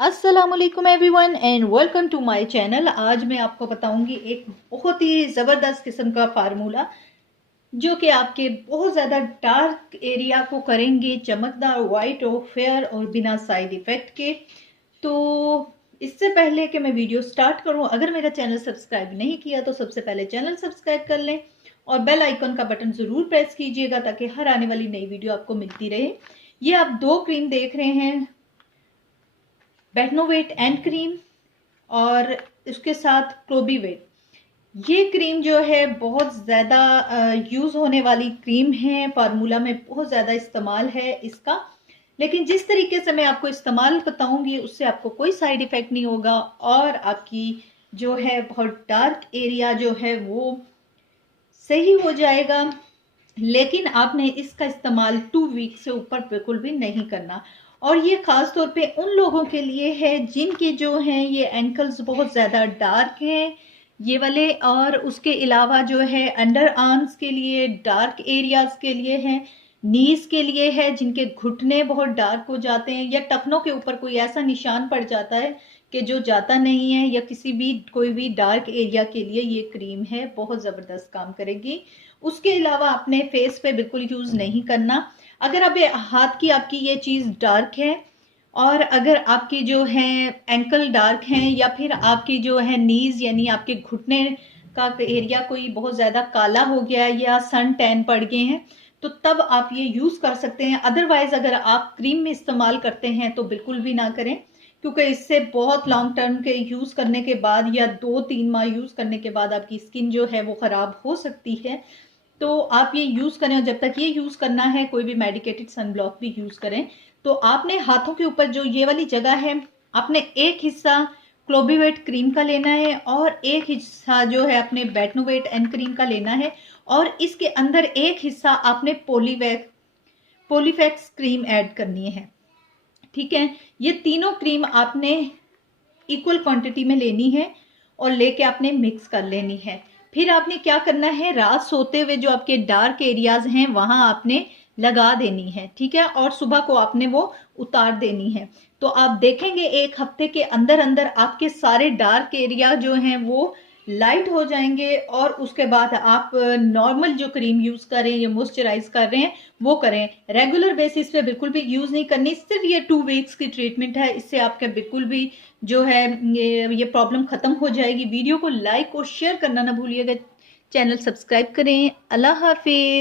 अस्सलामुअलैकुम everyone and welcome to my channel. आज मैं आपको बताऊंगी एक बहुत ही ज़बरदस्त किस्म का फार्मूला जो कि आपके बहुत ज़्यादा डार्क एरिया को करेंगे चमकदार, वाइट और फेयर और बिना साइड इफ़ेक्ट के। तो इससे पहले कि मैं वीडियो स्टार्ट करूं, अगर मेरा चैनल सब्सक्राइब नहीं किया तो सबसे पहले चैनल सब्सक्राइब कर लें और बेल आइकन का बटन ज़रूर प्रेस कीजिएगा ताकि हर आने वाली नई वीडियो आपको मिलती रहे। ये आप दो क्रीम देख रहे हैं, बेटनोवेट एंड क्रीम और उसके साथ क्लोबीवेट। ये क्रीम जो है बहुत ज़्यादा यूज़ होने वाली क्रीम है, फार्मूला में बहुत ज़्यादा इस्तेमाल है इसका। लेकिन जिस तरीके से मैं आपको इस्तेमाल बताऊंगी उससे आपको कोई साइड इफ़ेक्ट नहीं होगा और आपकी जो है बहुत डार्क एरिया जो है वो सही हो जाएगा। लेकिन आपने इसका इस्तेमाल 2 वीक से ऊपर बिल्कुल भी नहीं करना। और ये खास तौर पे उन लोगों के लिए है जिनके जो हैं ये एंकल्स बहुत ज़्यादा डार्क हैं, ये वाले, और उसके अलावा जो है अंडर आर्म्स के लिए, डार्क एरियाज के लिए है, नीज के लिए है जिनके घुटने बहुत डार्क हो जाते हैं या टखनों के ऊपर कोई ऐसा निशान पड़ जाता है कि जो जाता नहीं है, या किसी भी कोई भी डार्क एरिया के लिए ये क्रीम है, बहुत ज़बरदस्त काम करेगी। उसके अलावा आपने फेस पे बिल्कुल यूज़ नहीं करना। अगर अब हाथ की आपकी ये चीज़ डार्क है और अगर आपकी जो है एंकल डार्क हैं या फिर आपकी जो है नीज यानी आपके घुटने का एरिया कोई बहुत ज़्यादा काला हो गया है या सन टैन पड़ गए हैं, तो तब आप ये यूज़ कर सकते हैं। अदरवाइज अगर आप क्रीम में इस्तेमाल करते हैं तो बिल्कुल भी ना करें, क्योंकि इससे बहुत लॉन्ग टर्म के यूज़ करने के बाद या 2-3 माह यूज़ करने के बाद आपकी स्किन जो है वो ख़राब हो सकती है। तो आप ये यूज़ करें और जब तक ये यूज़ करना है कोई भी मेडिकेटेड सनब्लॉक भी यूज़ करें। तो आपने हाथों के ऊपर जो ये वाली जगह है, आपने एक हिस्सा क्लोबीवेट क्रीम का लेना है और एक हिस्सा जो है अपने बेटनोवेट एंड क्रीम का लेना है और इसके अंदर एक हिस्सा आपने पॉलीफैक्स क्रीम ऐड करनी है। ठीक है, ये तीनों क्रीम आपने इक्वल क्वांटिटी में लेनी है और लेके आपने मिक्स कर लेनी है। फिर आपने क्या करना है, रात सोते हुए जो आपके डार्क एरियाज हैं वहां आपने लगा देनी है। ठीक है, और सुबह को आपने वो उतार देनी है। तो आप देखेंगे 1 हफ्ते के अंदर अंदर आपके सारे डार्क एरिया जो हैं वो लाइट हो जाएंगे और उसके बाद आप नॉर्मल जो क्रीम यूज कर रहे हैं या मॉइस्चराइज कर रहे हैं वो करें। रेगुलर बेसिस पे बिल्कुल भी यूज नहीं करनी। सिर्फ ये 2 वीक्स की ट्रीटमेंट है, इससे आपका बिल्कुल भी जो है ये प्रॉब्लम खत्म हो जाएगी। वीडियो को लाइक और शेयर करना ना भूलिएगा, चैनल सब्सक्राइब करें। अल्लाह हाफिज।